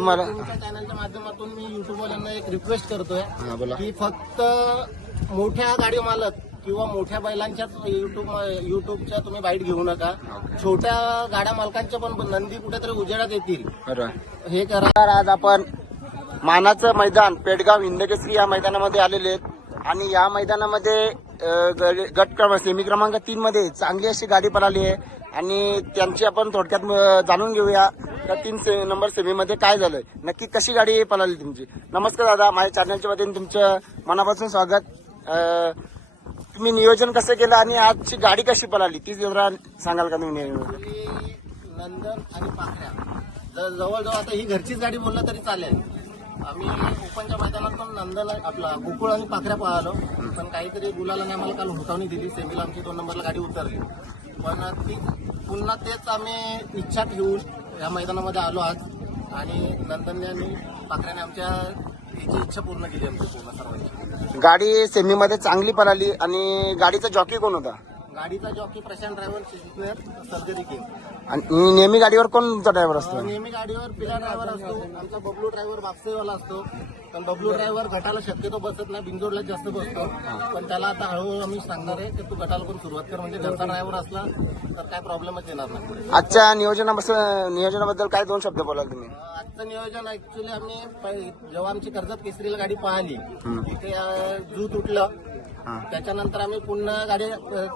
तुम्हाला तुमच्या चॅनलच्या माध्यमातून मी युट्यूबवाल्यांना एक रिक्वेस्ट करतोय हा बोला. की फक्त मोठ्या गाडी मालक किंवा मोठ्या बैलांच्याच युट्यूब युट्यूबच्या तुम्ही बाईट घेऊ नका. छोट्या गाड्या मालकांच्या पण नंदी कुठेतरी उजेडात येतील. बरोबर हे करा. तर आज आपण मानाचं मैदान पेडगाव हिंदकेसरी या मैदानामध्ये आलेले आहेत. आणि या मैदानामध्ये अ, ग- गट क्रमांक सेमी क्रमांक तीन मध्ये चांगली अशी गाडी पळाली आहे. आणि त्यांची आपण थोडक्यात अ, जाणून घेऊया. त्या तीन से- नंबर सेमीमध्ये काय झालंय? नक्की कशी गाडी पळाली तुमची? नमस्कार दादा माझ्या चॅनलच्या वतीने तुमचं मनापासून स्वागत. अ, तुम्ही नियोजन कसं केलं आणि आजची गाडी कशी पळाली? ती जरा सांगाल का तुम्ही नियोजन? आपली नंदन आणि पाखऱ्या. तर जवळजवळ आता ही घरचीच गाडी बोललं तरी चालेल. आम्ही ओपनच्या मैदानात पण नंदन आपला गोकुळ आणि पाखऱ्या पळालो. पण काहीतरी गुलाला नाही आम्हाला काल हुटावणी दिली. सेमीला आमची दोन नंबरला गाडी उतरली. पण ती पुन्हा तेच आम्ही इच्छा ठेवून या मैदानामध्ये आलो आज आणि नंदनने आणि पाखऱ्याने आमच्या याची इच्छा पूर्ण केली आमची पूर्ण सर्वांची. गाडी सेमीमध्ये चांगली पळाली आणि गाडीचा जॉकी कोण होता? गाडीचा जॉकी प्रशांत ड्रायव्हर शिकणार सर्जरी किंग आणि नेहमी गाडीवर कोण तुमचा ड्रायव्हर असतो? नेहमी गाडीवर पिला ड्रायव्हर असतो. आमचा बबलू ड्रायव्हर वापसेवाला असतो. पण बबलू ड्रायव्हर गटाला शक्यतो बसत नाही बिंजोडला जास्त बसतो. पण त्याला आता हळूहळू आम्ही सांगणार आहे की तू गटाला पण सुरुवात कर. म्हणजे घरचा ड्रायव्हर असला तर काय प्रॉब्लेमच येणार नाही. आजच्या नियोजनापासून नियोजनाबद्दल काय दोन शब्द बोलाल तुम्ही? आजचं नियोजन ऍक्च्युली आम्ही जेव्हा आमची कर्जत केसरीला गाडी पाहिली. तिथे अं, जू तुटलं. त्याच्यानंतर आम्ही पुन्हा गाडी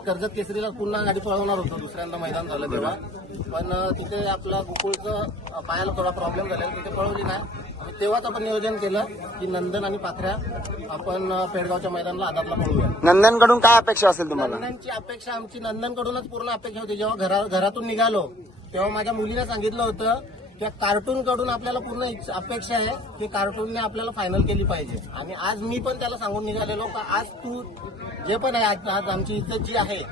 कर्जत केसरीला पुन्हा गाडी पळवणार होतो. दुसऱ्यांदा मैदान झालं तेव्हा. पण तिथे आपला गोकुळचं पायाला थोडा प्रॉब्लेम झाला तिथे पळवली नाही. आम्ही तेव्हाच आपण नियोजन केलं की नंदन आणि पाखऱ्या आपण पेडगावच्या मैदानाला आदातला पळवूया. नंदनकडून काय अपेक्षा असेल तुम्हाला? नंदनची अपेक्षा आमची नंदनकडूनच पूर्ण अपेक्षा होती. जेव्हा घरा घरातून निघालो तेव्हा माझ्या मुलीने सांगितलं होतं की कार्टून कडून आपल्याला पूर्ण अपेक्षा आहे की कार्टूनने आपल्याला फायनल केली पाहिजे. आणि आज मी पण त्याला सांगून निघालेलो का आज तू जे पण आहे आज आज आमची इज्जत जी आहे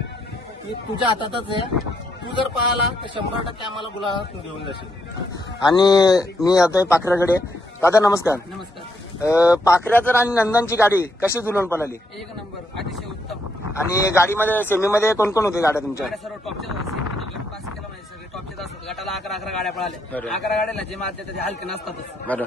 ती तुझ्या हातातच आहे. तू जर पळाला तर शंभर टक्के आम्हाला गुलाबात घेऊन जाशील. आणि मी येतोय पाखऱ्याकडे दादा नमस्कार. नमस्कार. अं, पाखऱ्याचं आणि नंदनची गाडी कशी जुलून पळाली? एक नंबर अतिशय उत्तम. आणि गाडीमध्ये सेमीमध्ये कोण कोण होते गाड्या तुमच्या? सर्व टॉपच्या असतात. गटाला अकरा अकरा गाड्या पळाल्या. अकरा गाड्याला जे मारते ते हलके नसतातच. बरं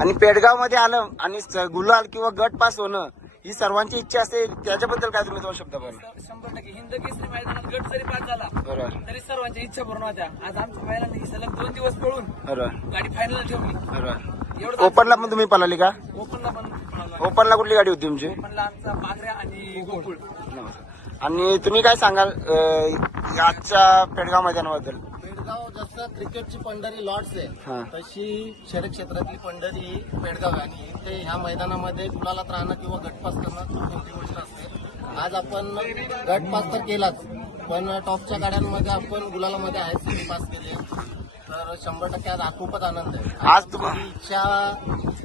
आणि पेडगावमध्ये आलं आणि गुलाल किंवा गट पास होणं ही सर्वांची इच्छा असते त्याच्याबद्दल काय तुम्ही दोन शब्द बोला. शंभर टक्के. हिंद केसरी मैदानात गट जरी पास झाला बरोबर. तरी सर्वांच्या इच्छा पूर्ण होत्या. आज आमच्या महिलांनी सलग दोन दिवस पळून बरोबर. गाडी फायनल ठेवली. बरोबर. एवढं ओपनला पण तुम्ही पळाली का? ओपनला पण पळालो. ओपनला कुठली गाडी होती तुमची? ओपनला आमचा पाखऱ्या आणि गोकुळ. आणि तुम्ही काय सांगाल अं, आजच्या पेडगाव मैदानाबद्दल? पेडगाव जसं क्रिकेटची पंढरी लॉर्ड्स. आहे. तशी शहर क्षेत्रातली पंढरी ही पेडगाव आहे आणि इथे ह्या मैदानामध्ये गुलालात राहणं किंवा गटपास करणं खूप मोठी गोष्ट असते. आज आपण गटपास तर केलाच पण टॉपच्या गाड्यांमध्ये आपण गुलालामध्ये आहे सिटी पास केले तर शंभर टक्के आज खूपच आनंद आहे. आज इच्छा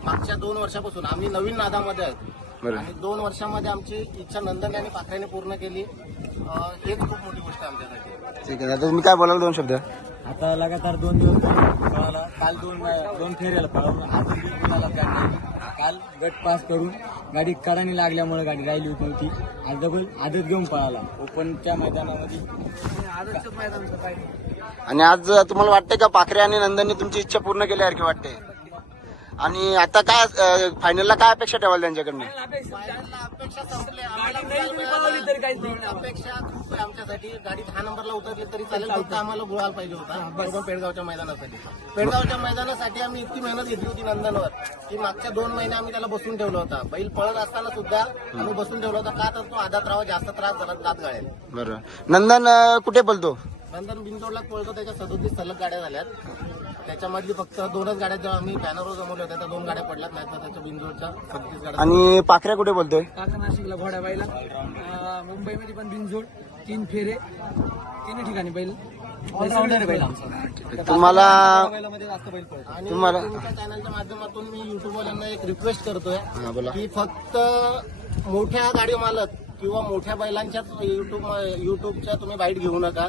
मागच्या दोन वर्षापासून आम्ही नवीन नादामध्ये आहेत. आणि दोन वर्षामध्ये आमची इच्छा नंदन आणि पाखऱ्याने पूर्ण केली. हेच खूप मोठी गोष्ट आहे आमच्यासाठी. ठीक आहे. तुम्ही काय बोलाल दोन शब्द? आता लगातार दोन दिवस पळाला. काल दोन दोन फेऱ्याला पळवलं आज गुलाला गाडी काल गट पास करून गाडी कडाने लागल्यामुळे गाडी राहिली होती होती. आज डबल आदत घेऊन पळाला. ओपनच्या मैदानामध्ये आणि आज तुम्हाला वाटतंय का पाखरे आणि नंदननी तुमची इच्छा पूर्ण केल्यासारखी वाटते आणि आता काय फायनलला काय अपेक्षा ठेवाल त्यांच्याकडनं? अपेक्षा. संपले. आम्हाला खूप आहे आमच्यासाठी. गाडी दहा नंबरला उतरली तरी चालेल फक्त आम्हाला गुळाल पाहिजे होता. बरोबर पेडगावच्या मैदानासाठी. पेडगावच्या मैदानासाठी आम्ही इतकी मेहनत घेतली होती नंदनवर की मागच्या दोन महिने आम्ही त्याला बसून ठेवलं होता. बैल पळत असताना सुद्धा आम्ही बसून ठेवलं होता. का तर तो आदात राहावा जास्त त्रास झाला दात गाळेल. बरोबर नंदन अं, कुठे बोलतो नंदन बिंदोडला पळतो त्याच्या सदोतीस सलग गाड्या झाल्यात. त्याच्यामधली फक्त दोनच गाड्या जेव्हा आम्ही बॅनरवर जमवल्या होत्या त्या दोन गाड्या पडल्यात नाही तर त्याच्या गाड्या आणि पाखऱ्या कुठे बोलतोय? काका नाशिकला घोड्याबाईला. अं, मुंबईमध्ये पण बिनजोड तीन फेरे तिन्ही ठिकाणी बैल. ऑलराऊंडर तुम्हाला बैलामध्ये जास्त बैल पळतो आणि तुम्हाला- तुमच्या चॅनलच्या माध्यमातून मी युट्यूबवाल्यांना एक रिक्वेस्ट करतोय हा बोला. की फक्त मोठ्या गाडी मालक किंवा मोठ्या बैलांच्याच युट्यूब युट्यूबच्या तुम्ही बाईट घेऊ नका.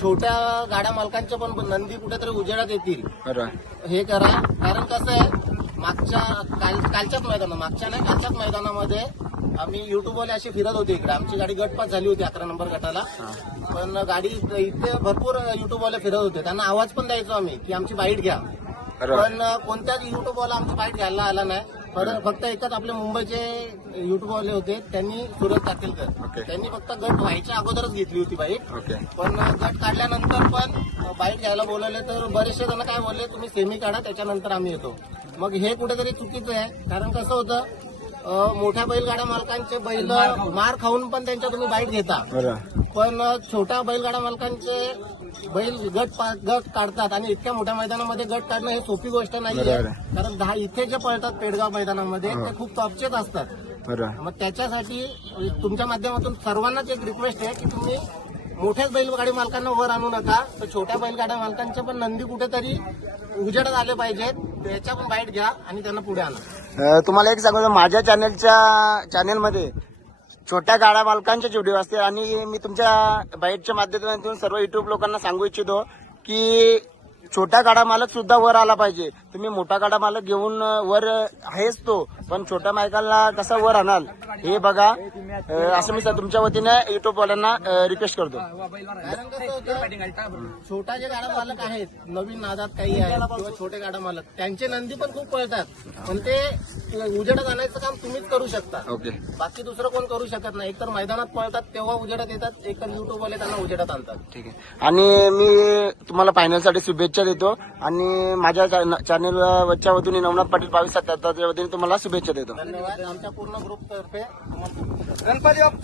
छोट्या गाड्या मालकांच्या पण नंदी कुठेतरी उजेडात येतील. हे करा. कारण कसं आहे मागच्या काल कालच्याच मैदानात मागच्या नाही कालच्याच मैदानामध्ये आम्ही युट्यूबवाले अशी फिरत होते इकडे. आमची गाडी गटपास झाली होती अकरा नंबर गटाला. पण गाडी इथे भरपूर युट्यूबवाले फिरत होते. त्यांना आवाज पण द्यायचो आम्ही की आमची बाईट घ्या. पण कोणत्याच युट्यूबवाला आमची बाईट घ्यायला आला नाही. फक्त एकच आपले मुंबईचे युट्यूबवाले होते त्यांनी सुरज. टाकेलकर त्यांनी फक्त गट व्हायच्या अगोदरच घेतली होती बाईट ओके. पण गट काढल्यानंतर पण बाईट घ्यायला बोलवले तर बरेचसे जण काय बोलले तुम्ही सेमी काढा त्याच्यानंतर आम्ही येतो. मग हे कुठेतरी चुकीचं आहे. कारण कसं होतं मोठ्या बैलगाड्या मालकांचे बैल मार खाऊन. पण त्यांच्या तुम्ही बाईट घेता. पण छोट्या बैलगाडा मालकांचे बैल गट गट काढतात आणि इतक्या मोठ्या मैदानामध्ये गट काढणं हे सोपी गोष्ट आहे. कारण दहा इथे जे पळतात पेडगाव मैदानामध्ये ते खूप टॉपचेच असतात. मग त्याच्यासाठी तुमच्या माध्यमातून सर्वांनाच एक रिक्वेस्ट आहे की तुम्ही मोठ्याच बैलगाडी मालकांना वर आणू नका. तर छोट्या बैलगाड्या मालकांचे पण नंदी कुठेतरी उजेडात आले पाहिजेत. त्याच्या पण बाईट घ्या आणि त्यांना पुढे आणा. तुम्हाला एक सांगतो माझ्या चॅनलच्या चॅनलमध्ये छोट्या गाड्या मालकांचे व्हिडिओ असते आणि मी तुमच्या बाईटच्या माध्यमातून सर्व युट्यूब लोकांना सांगू इच्छितो की छोटा गाडा मालक सुद्धा वर आला पाहिजे. तुम्ही मोठा गाडा मालक घेऊन वर आहेच तो. पण छोट्या मालकाला कसा वर आणाल हे बघा. असं मी तुमच्या वतीने युट्यूब वाल्यांना रिक्वेस्ट करतो. छोटा जे गाडा मालक आहेत नवीन नादात काही आहेत किंवा छोटे गाडा मालक त्यांचे नंदी पण खूप पळतात. पण ते उजेडात आणायचं काम तुम्हीच करू शकता. ओके. बाकी दुसरं कोण करू शकत नाही. एकतर मैदानात पळतात तेव्हा उजेडात येतात एकतर युट्यूबवाले त्यांना उजेडात आणतात. ठीक आहे. आणि मी तुम्हाला फायनलसाठी शुभेच्छा देतो. आणि माझ्या चॅनलच्या वतीने नवनाथ पाटील बावीस सत्याहत्तरच्या वतीने तुम्हाला शुभेच्छा देतो. धन्यवाद. आमच्या पूर्ण ग्रुप तर्फे गणपती